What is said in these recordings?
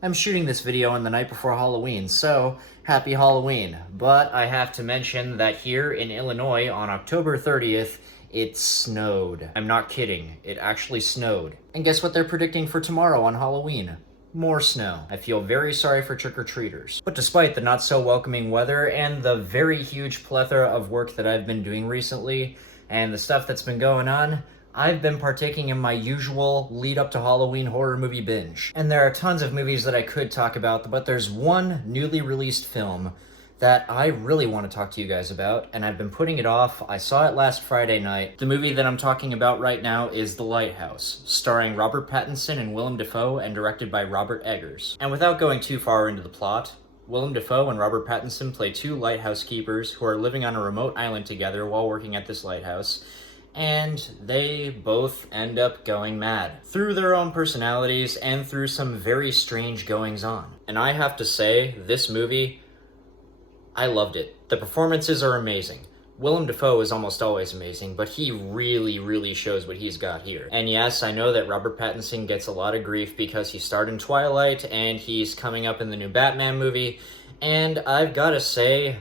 I'm shooting this video on the night before Halloween, so happy Halloween. But I have to mention that here in Illinois on October 30th, it snowed. I'm not kidding, it actually snowed. And guess what they're predicting for tomorrow on Halloween? More snow. I feel very sorry for trick-or-treaters. But despite the not-so-welcoming weather and the very huge plethora of work that I've been doing recently, and the stuff that's been going on, I've been partaking in my usual lead up to Halloween horror movie binge. And there are tons of movies that I could talk about, but there's one newly released film that I really want to talk to you guys about, and I've been putting it off. I saw it last Friday night. The movie that I'm talking about right now is The Lighthouse, starring Robert Pattinson and Willem Dafoe and directed by Robert Eggers. And without going too far into the plot, Willem Dafoe and Robert Pattinson play two lighthouse keepers who are living on a remote island together while working at this lighthouse, and they both end up going mad through their own personalities and through some very strange goings-on. And I have to say, this movie, I loved it. The performances are amazing. Willem Dafoe is almost always amazing, but he really shows what he's got here. And yes, I know that Robert Pattinson gets a lot of grief because he starred in Twilight and he's coming up in the new Batman movie, and I've gotta say,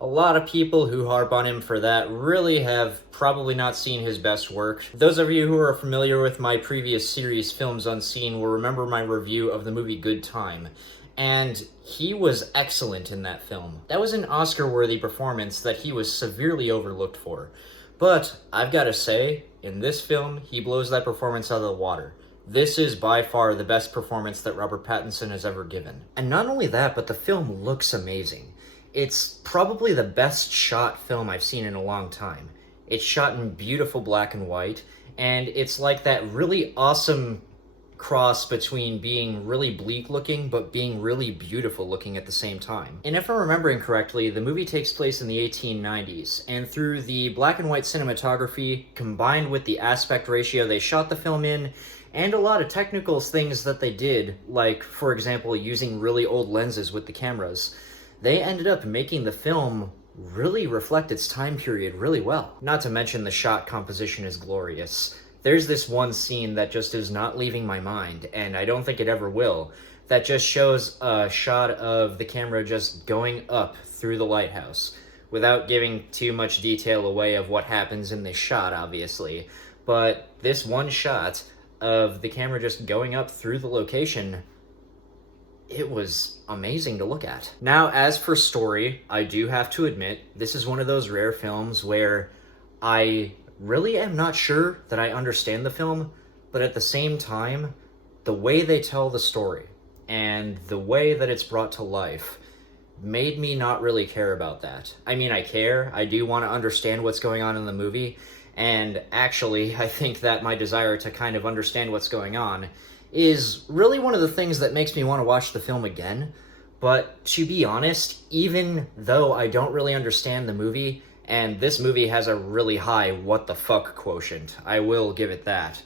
a lot of people who harp on him for that really have probably not seen his best work. Those of you who are familiar with my previous series, Films Unseen, will remember my review of the movie Good Time. And he was excellent in that film. That was an Oscar-worthy performance that he was severely overlooked for. But I've got to say, in this film, he blows that performance out of the water. This is by far the best performance that Robert Pattinson has ever given. And not only that, but the film looks amazing. It's probably the best shot film I've seen in a long time. It's shot in beautiful black and white, and it's like that really awesome cross between being really bleak looking but being really beautiful looking at the same time. And if I'm remembering correctly, the movie takes place in the 1890s, and through the black and white cinematography combined with the aspect ratio they shot the film in, and a lot of technical things that they did, like, for example, using really old lenses with the cameras, they ended up making the film really reflect its time period really well. Not to mention the shot composition is glorious. There's this one scene that just is not leaving my mind, and I don't think it ever will, that just shows a shot of the camera just going up through the lighthouse, without giving too much detail away of what happens in this shot, obviously. But this one shot of the camera just going up through the location, it was amazing to look at. Now, as for story, I do have to admit, this is one of those rare films where I really am not sure that I understand the film, but at the same time, the way they tell the story and the way that it's brought to life made me not really care about that. I mean, I care. I do want to understand what's going on in the movie, and actually, I think that my desire to kind of understand what's going on is really one of the things that makes me want to watch the film again. But to be honest, even though I don't really understand the movie, and this movie has a really high what the fuck quotient, I will give it that,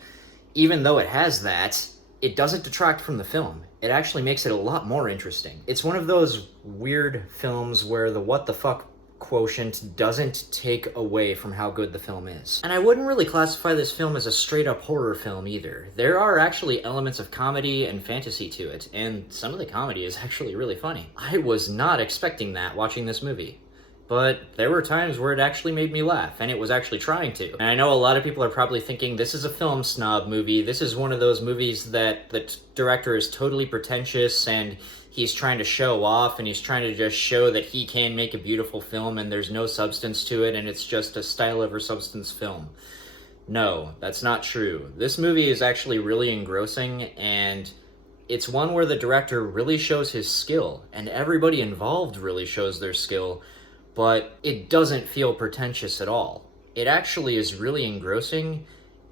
even though it has that, it doesn't detract from the film. It actually makes it a lot more interesting. It's one of those weird films where the what the fuck quotient doesn't take away from how good the film is. And I wouldn't really classify this film as a straight-up horror film either. There are actually elements of comedy and fantasy to it, and some of the comedy is actually really funny. I was not expecting that watching this movie, but there were times where it actually made me laugh, and it was actually trying to. And I know a lot of people are probably thinking, this is a film snob movie, this is one of those movies that the director is totally pretentious, and he's trying to show off, and he's trying to just show that he can make a beautiful film, and there's no substance to it, and it's just a style over substance film. No, that's not true. This movie is actually really engrossing, and it's one where the director really shows his skill, and everybody involved really shows their skill, but it doesn't feel pretentious at all. It actually is really engrossing,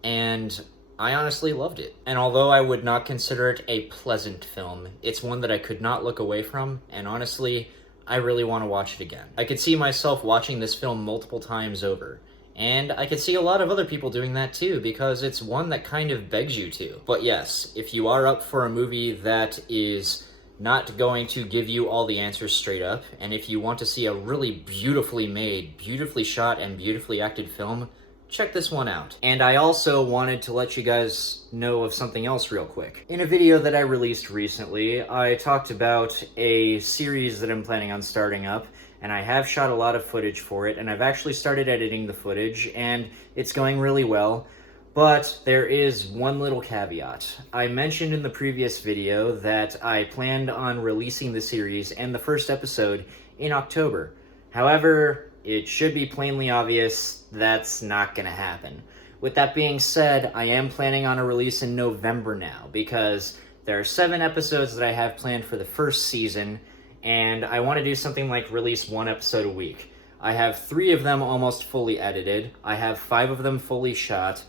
and I honestly loved it. And although I would not consider it a pleasant film, it's one that I could not look away from, and honestly, I really want to watch it again. I could see myself watching this film multiple times over, and I could see a lot of other people doing that too, because it's one that kind of begs you to. But yes, if you are up for a movie that is not going to give you all the answers straight up, and if you want to see a really beautifully made, beautifully shot, and beautifully acted film, check this one out. And I also wanted to let you guys know of something else real quick. In a video that I released recently, I talked about a series that I'm planning on starting up, and I have shot a lot of footage for it, and I've actually started editing the footage, and it's going really well. But there is one little caveat. I mentioned in the previous video that I planned on releasing the series and the first episode in October. However, it should be plainly obvious that's not gonna happen. With that being said, I am planning on a release in November now, because there are 7 episodes that I have planned for the first season, and I want to do something like release 1 episode a week. I have 3 of them almost fully edited, I have 5 of them fully shot,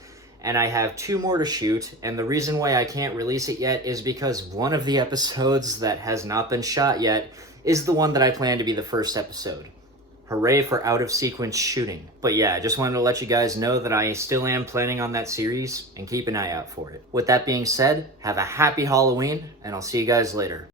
and I have 2 more to shoot, and the reason why I can't release it yet is because one of the episodes that has not been shot yet is the one that I plan to be the first episode. Hooray for out-of-sequence shooting. But yeah, I just wanted to let you guys know that I still am planning on that series, and keep an eye out for it. With that being said, have a happy Halloween, and I'll see you guys later.